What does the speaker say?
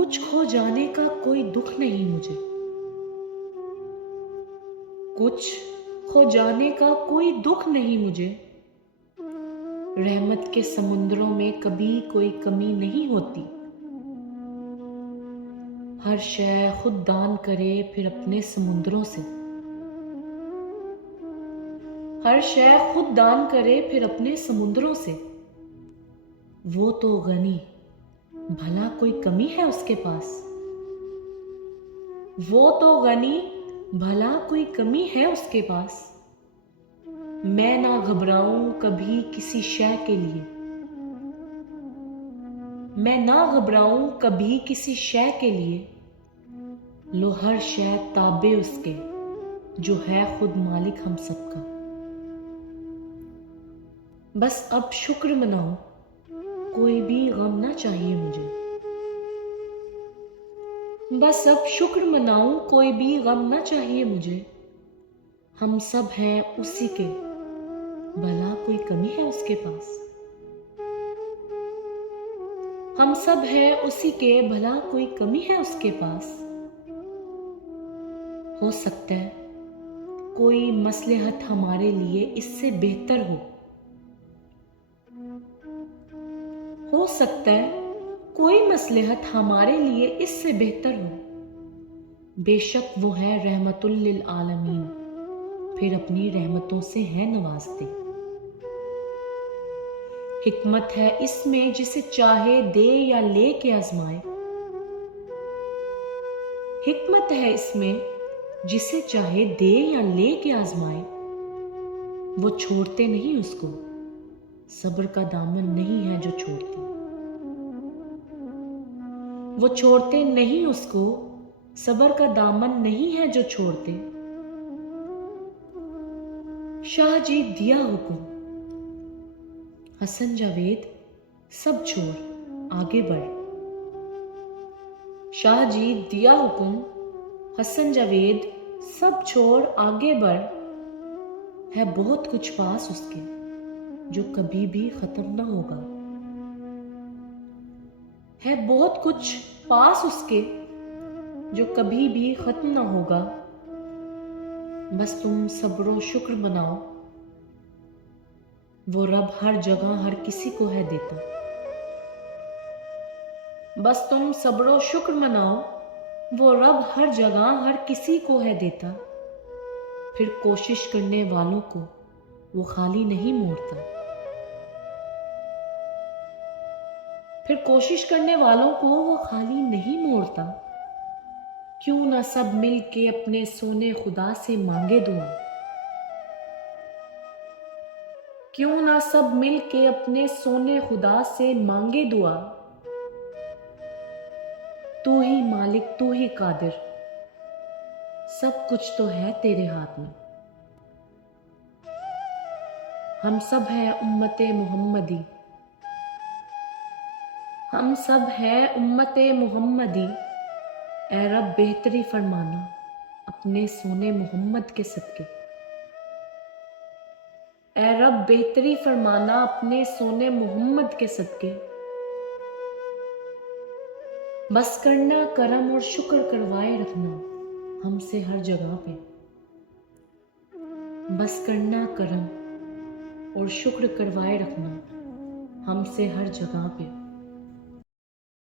कुछ खो जाने का कोई दुख नहीं मुझे, कुछ खो जाने का कोई दुख नहीं मुझे। रहमत के समुद्रों में कभी कोई कमी नहीं होती। हर शय खुद दान करे फिर अपने समुद्रों से, हर शय खुद दान करे फिर अपने समुद्रों से। वो तो गनी, भला कोई कमी है उसके पास। वो तो गनी, भला कोई कमी है उसके पास। मैं ना घबराऊं कभी किसी शय के लिए, मैं ना घबराऊं कभी किसी शय के लिए। लो हर शय ताबे उसके, जो है खुद मालिक हम सबका। बस अब शुक्र मनाओ, कोई भी गम ना चाहिए मुझे। बस अब शुक्र मनाऊं, कोई भी गम ना चाहिए मुझे। हम सब हैं उसी के, भला कोई कमी है उसके पास। हम सब हैं उसी के, भला कोई कमी है उसके पास। हो सकता है कोई मसलहत हमारे लिए इससे बेहतर हो सकता है कोई मसलहत हमारे लिए इससे बेहतर हो। बेशक वो है रहमतुल लिल आलमीन, फिर अपनी रहमतों से है नवाजते। हिकमत है इसमें जिसे चाहे दे या ले के आजमाए। हिकमत है इसमें जिसे चाहे दे या ले के आजमाए। वो छोड़ते नहीं उसको, सब्र का दामन नहीं है जो छोड़ती। वो छोड़ते नहीं उसको, सब्र का दामन नहीं है जो छोड़ते। शाह जी दिया हुक्म, हसन जावेद सब छोड़ आगे बढ़। शाह जी दिया हुक्म, हसन जावेद सब छोड़ आगे बढ़। है बहुत कुछ पास उसके, जो कभी भी खत्म ना होगा। है बहुत कुछ पास उसके, जो कभी भी खत्म ना होगा। बस तुम सब्र व शुक्र मनाओ, वो रब हर जगह हर किसी को है देता। बस तुम सब्र व शुक्र मनाओ, वो रब हर जगह हर किसी को है देता। फिर कोशिश करने वालों को वो खाली नहीं मोड़ता। फिर कोशिश करने वालों को वो खाली नहीं मोड़ता। क्यों ना सब मिल के अपने सोने खुदा से मांगे दुआ। क्यों ना सब मिल के अपने सोने खुदा से मांगे दुआ। तू ही मालिक, तू ही कादिर, सब कुछ तो है तेरे हाथ में। हम सब हैं उम्मते मुहम्मदी, हम सब हैं उम्मते मुहम्मदी। ऐ रब बेहतरी फरमाना अपने सोने मोहम्मद के सदके। ऐ रब बेहतरी फरमाना अपने सोने मोहम्मद के सदके। बस करना करम और शुक्र करवाए रखना हमसे हर जगह पे। बस करना करम और शुक्र करवाए रखना हमसे हर जगह पे।